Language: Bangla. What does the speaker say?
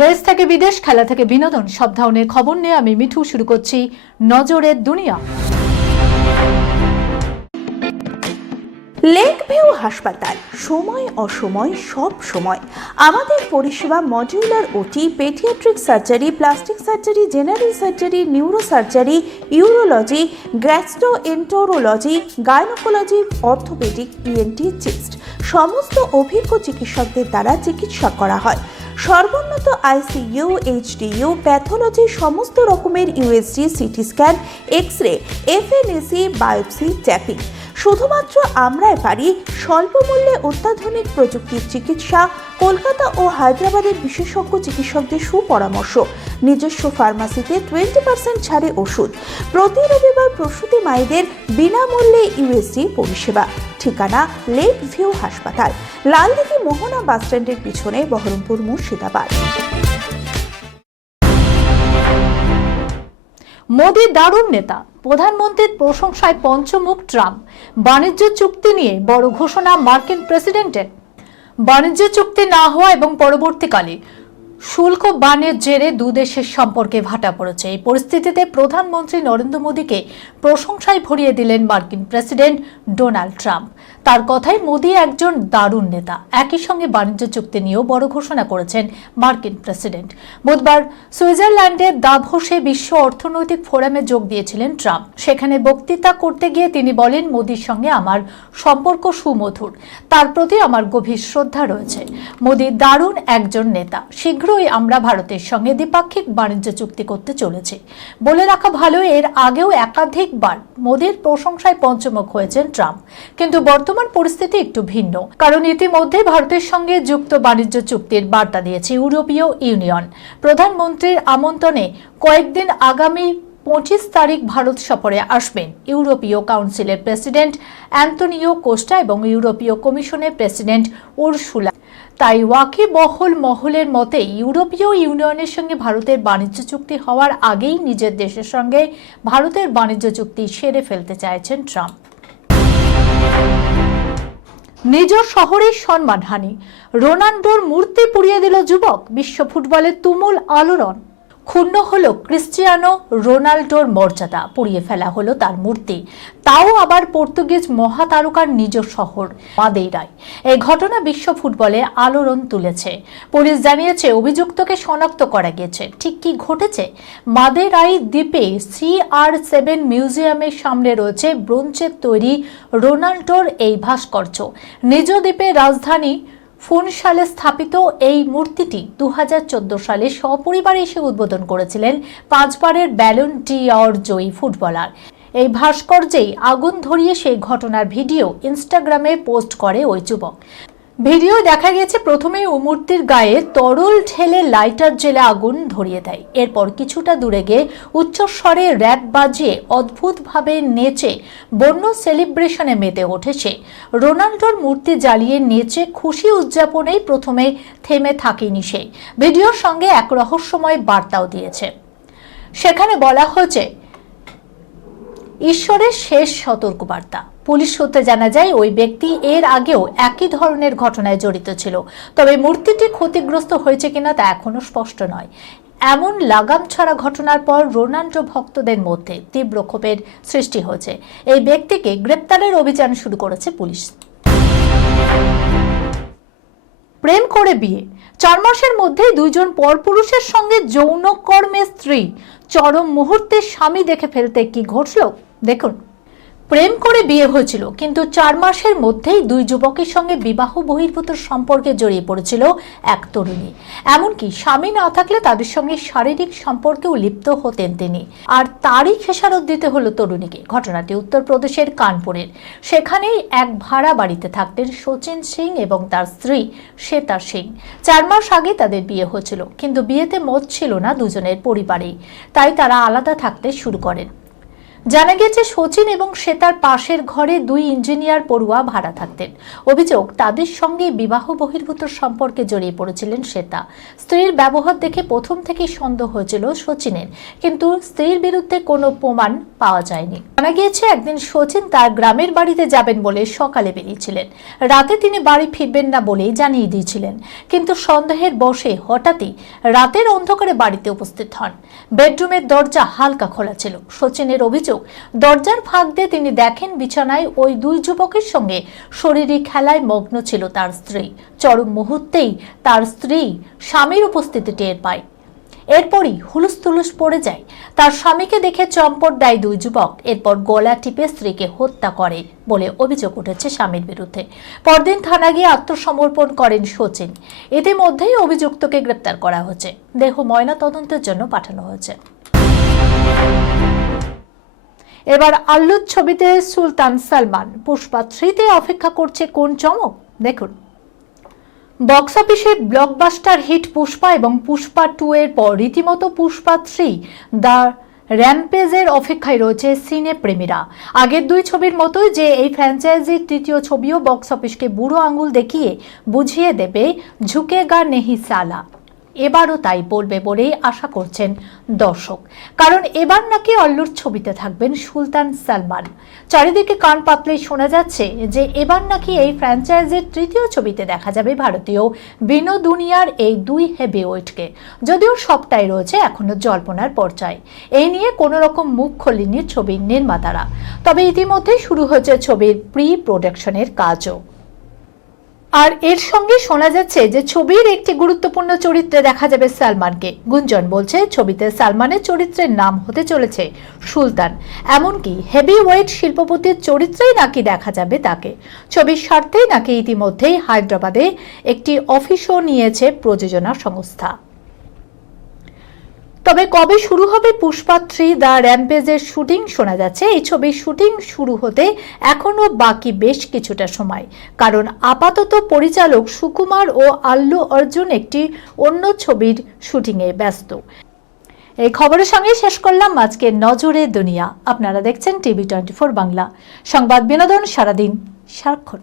দেশ থেকে বিদেশ, খেলা থেকে বিনোদন, সব ধরনের খবর নিয়ে আমি মিঠু শুরু করছি নজরের দুনিয়া। লেক ভিউ হাসপাতাল, সময় অসময় সব সময় আমাদের পরিষেবা modular OT, paediatric surgery, plastic surgery, general surgery, neuro surgery, urology, gastroenterology, gynaecology, orthopaedic, ENT, chest সমস্ত অভিজ্ঞ চিকিৎসকদের দ্বারা চিকিৎসা করা হয়। সর্বোন্নত আইসিইউ, এইচডিইউ, প্যাথোলজি, সমস্ত রকমের USG, CT scan, X ray, FNAC, biopsy, tapping. শুধুমাত্র আমরাই পারি স্বল্প মূল্যে অত্যাধুনিক প্রযুক্তির চিকিৎসা। কলকাতা ও হায়দ্রাবাদের বিশেষজ্ঞ চিকিৎসকদের সুপরামর্শ। নিজস্ব ফার্মাসিতে 20% ছাড়ে ওষুধ। প্রতি রবিবার প্রসূতি মায়েদের বিনামূল্যে ইউএসজি পরিষেবা। ঠিকানা লেক ভিউ হাসপাতাল, লালদিঘি মোহনা বাসস্ট্যান্ডের পিছনে, বহরমপুর, মুর্শিদাবাদ। মোদি দারুণ নেতা, প্রধানমন্ত্রীর প্রশংসায় পঞ্চমুখ ট্রাম্প। বাণিজ্য চুক্তি নিয়ে বড় ঘোষণা মার্কিন প্রেসিডেন্টের। বাণিজ্য চুক্তি না হওয়া এবং পরবর্তীকালে শুল্ক বাণের জেরে দুদেশের সম্পর্কে ভাটা পড়েছে। এই পরিস্থিতিতে প্রধানমন্ত্রী নরেন্দ্র মোদীকে প্রশংসায় ভরিয়ে দিলেন মার্কিন প্রেসিডেন্ট ডোনাল্ড ট্রাম্প। তার কথায় মোদী একজন দারুণ নেতা। একই সঙ্গে বাণিজ্য চুক্তি নিয়েও বড় ঘোষণা করেছেন মার্কিন প্রেসিডেন্ট। বুধবার সুইজারল্যান্ডের দাভোসে বিশ্ব অর্থনৈতিক ফোরামে যোগ দিয়েছিলেন ট্রাম্প। সেখানে বক্তৃতা করতে গিয়ে তিনি বলেন, মোদীর সঙ্গে আমার সম্পর্ক সুমধুর, তার প্রতি আমার গভীর শ্রদ্ধা রয়েছে। মোদী দারুণ একজন নেতা। শীঘ্রই আমরা ভারতের সঙ্গে দ্বিপাক্ষিক বাণিজ্য চুক্তি করতে চলেছি। বলে রাখা ভালো, এর আগেও একাধিকবার মোদীর প্রশংসায় পঞ্চমুখ হয়েছেন ট্রাম্প। কিন্তু বর্তমান পরিস্থিতি একটু ভিন্ন, কারণ ইতিমধ্যে ভারতের সঙ্গে যুক্ত বাণিজ্য চুক্তির বার্তা দিয়েছে ইউরোপীয় ইউনিয়ন। প্রধানমন্ত্রীর আমন্ত্রণে কয়েকদিন আগামী 25 তারিখ ভারত সফরে আসবেন ইউরোপীয় কাউন্সিলের প্রেসিডেন্ট অ্যান্তোনিও কোস্টা এবং ইউরোপীয় কমিশনের প্রেসিডেন্ট উরসুলা। তাই ওয়াকিবহল মহলের মতে ইউরোপীয় ইউনিয়নের সঙ্গে ভারতের বাণিজ্য চুক্তি হওয়ার আগেই নিজের দেশের সঙ্গে ভারতের বাণিজ্য চুক্তি সেরে ফেলতে চাইছেন ট্রাম্প। নিজ শহরের সম্মানহানি, রোনাল্ডোর মূর্তি পুড়িয়ে দিল যুবক। বিশ্ব ফুটবলের তুমুল আলোড়ন। ক্ষুণ্ণ হলো ক্রিস্টিয়ানো রোনাল্ডোর মর্যাদা, পুড়িয়ে ফেলা হলো তার মূর্তি, তাও আবার পর্তুগিজ মহাতারকার নিজ শহর মাদেইরায়। এই ঘটনা বিশ্ব ফুটবলে আলোড়ন তুলেছে। পুলিশ জানিয়েছে অভিযুক্তকে শনাক্ত করা গিয়েছে। ঠিক কি ঘটেছে? মাদেইরাই দ্বীপে CR7 মিউজিয়ামের সামনে রয়েছে ব্রোঞ্জের তৈরি রোনাল্ডোর এই ভাস্কর্য। নিজ দ্বীপে রাজধানী ফুনসালে স্থাপিত এই মূর্তিটি 2014 সালে সপরিবারে এসে উদ্বোধন করেছিলেন 5 বারের ব্যালন ডি'অর জয়ী ফুটবলার। এই ভাস্কর্যেই আগুন ধরিয়ে সেই ঘটনার ভিডিও ইনস্টাগ্রামে পোস্ট করে ওই যুবক। ভিডিও দেখা গেছে প্রথমেই ওই মূর্তির গায়ে তরল ঢেলে লাইটার জেলে আগুন ধরিয়ে দেয়। এরপর কিছুটা দূরে গিয়ে উচ্চস্বরে র‍্যাপ বাজিয়ে অদ্ভুতভাবে নেচে বন্য সেলিব্রেশনে মেতে ওঠে সে। রোনাল্ডোর মূর্তি জ্বালিয়ে নেচে খুশি উদযাপনেই প্রথমে থেমে থাকেনি সে। ভিডিওর সঙ্গে এক রহস্যময় বার্তাও দিয়েছে। সেখানে বলা হয়েছে ঈশ্বরের শেষ সতর্কবার্তা। পুলিশ সূত্রে জানা যায় ওই ব্যক্তি এর আগেও একই ধরনের ঘটনায় জড়িত ছিল, তবে মূর্তিটি ক্ষতিগ্রস্ত হয়েছে কিনা তা এখনো স্পষ্ট নয়। এমন লাগাম ছাড়া ঘটনার পর রোনাল্ডো ভক্তদের মধ্যে তীব্র ক্ষোভের সৃষ্টি হয়েছে। এই ব্যক্তিকে গ্রেপ্তারের অভিযান শুরু করেছে পুলিশ। প্রেম করে বিয়ে, 4 মাসের মধ্যেই 2 জন পরপুরুষের সঙ্গে যৌন কর্মে স্ত্রী। চরম মুহূর্তে স্বামী দেখে ফেলতে কি ঘটল দেখুন। প্রেম করে বিয়ে হয়েছিল, কিন্তু 4 মাসের মধ্যেই 2 যুবকের সঙ্গে বিবাহ বহির্ভূত সম্পর্কে জড়িয়ে পড়েছিল এক তরুণী। এমনকি স্বামী না থাকলে তাদের সঙ্গে শারীরিক সম্পর্কেও লিপ্ত হতেন তিনি, আর তারই খেসারত দিতে হলো তরুণীকে। ঘটনাটি উত্তরপ্রদেশের কানপুরের। সেখানেই এক ভাড়া বাড়িতে থাকতেন শচীন সিং এবং তার স্ত্রী শ্বেতা সিং। 4 মাস আগে তাদের বিয়ে হয়েছিল, কিন্তু বিয়েতে মত ছিল না দুজনের পরিবারেই, তাই তারা আলাদা থাকতে শুরু করেন। জানা গেছে সচিন এবং শ্বেতার পাশের ঘরে দুই ইঞ্জিনিয়ার পড়ুয়া ভাড়া থাকতেন। অভিযোগ, তাদের সঙ্গে বিবাহ বহির্ভূত সম্পর্কে জড়িয়ে পড়েছিলেন শ্বেতা। স্ত্রীর ব্যবহার দেখে প্রথম থেকেই সন্দেহ হয়েছিল সচিনের, কিন্তু স্ত্রীর বিরুদ্ধে কোনো প্রমাণ পাওয়া যায়নি। জানা গিয়েছে একদিন সচিন তার গ্রামের বাড়িতে যাবেন বলে সকালে বেরিয়েছিলেন। রাতে তিনি বাড়ি ফিরবেন না বলেই জানিয়ে দিয়েছিলেন, কিন্তু সন্দেহের বশে হঠাৎই রাতের অন্ধকারে বাড়িতে উপস্থিত হন। বেডরুমের দরজা হালকা খোলা ছিল। সচিনের অভিযোগ, দরজার ফাঁক দিয়ে তিনি দেখেন বিছানায় ওই দুই যুবকের সঙ্গে শারীরিক খেলায় মগ্ন ছিল তার স্ত্রী। চরম মুহূর্তেই তার স্ত্রী স্বামীর উপস্থিতি টের পায়। এরপরই হুলুস-থুলুস পড়ে যায়। তার স্বামীকে দেখে চম্পট দেয় দুই যুবক। এরপর গলা টিপে স্ত্রীকে হত্যা করে বলে অভিযোগ উঠেছে স্বামীর বিরুদ্ধে। পরদিন থানা গিয়ে আত্মসমর্পণ করেন সচিন। ইতিমধ্যেই অভিযুক্তকে গ্রেপ্তার করা হয়েছে। দেহ ময়নাতদন্তের জন্য পাঠানো হয়েছে। এবার আল্লুর ছবিতে সুলতান সালমান। পুষ্পা 3-তে অপেক্ষা করছে কোন চমক, দেখুন। বক্স অফিসে ব্লকবাস্টার হিট পুষ্পা এবং পুষ্পা 2 এর পর রীতিমতো পুষ্পা 3 দ্য র্যাম্পেজের অপেক্ষায় রয়েছে সিনে প্রেমীরা। আগের দুই ছবির মতোই যে এই ফ্র্যাঞ্চাইজির তৃতীয় ছবিও বক্স অফিসকে বুড়ো আঙুল দেখিয়ে বুঝিয়ে দেবে ঝুঁকেগা নেহি সালা। এবারও তাই বলবে বলেই আশা করছেন দর্শক, কারণ এবার নাকি আল্লুর ছবিতে থাকবেন সুলতান সালমান। চারিদিকে কান পাতলেই শোনা যাচ্ছে যে এবার নাকি এই ফ্র্যাঞ্চাইজির তৃতীয় ছবিতে দেখা যাবে ভারতীয় বিনোদুনিয়ার এই দুই হেভিওয়েটকে। যদিও সবটাই রয়েছে এখনো জল্পনার পর্যায়ে। এই নিয়ে কোনো রকম মুখ খোলেনি ছবির নির্মাতারা। তবে ইতিমধ্যেই শুরু হয়েছে ছবির প্রি প্রোডাকশনের কাজও। আর এর সঙ্গে শোনা যাচ্ছে যে ছবির একটি গুরুত্বপূর্ণ চরিত্রে দেখা যাবে সালমানকে। গুঞ্জন বলছে ছবিতে সালমানের চরিত্রের নাম হতে চলেছে সুলতান। এমনকি হেভিওয়েট শিল্পপতির চরিত্রেই নাকি দেখা যাবে তাকে। ছবির স্বার্থেই নাকি ইতিমধ্যেই হায়দ্রাবাদে একটি অফিসও নিয়েছে প্রযোজনা সংস্থা। তবে কবে শুরু হবে পুষ্পা 3 দ্য র্যাম্পেজের শুটিং শোনা যাচ্ছে এই ছবির শুটিং শুরু হতে এখনো বাকি বেশ কিছুটা সময়, কারণ আপাতত পরিচালক সুকুমার ও আল্লু অর্জুন একটি অন্য ছবির শুটিংয়ে ব্যস্ত। এই খবরের সঙ্গে শেষ করলাম আজকের নজরে দুনিয়া। আপনারা দেখছেন টিভি 24 বাংলা, সংবাদ বিনোদন সারাদিন সারাক্ষণ।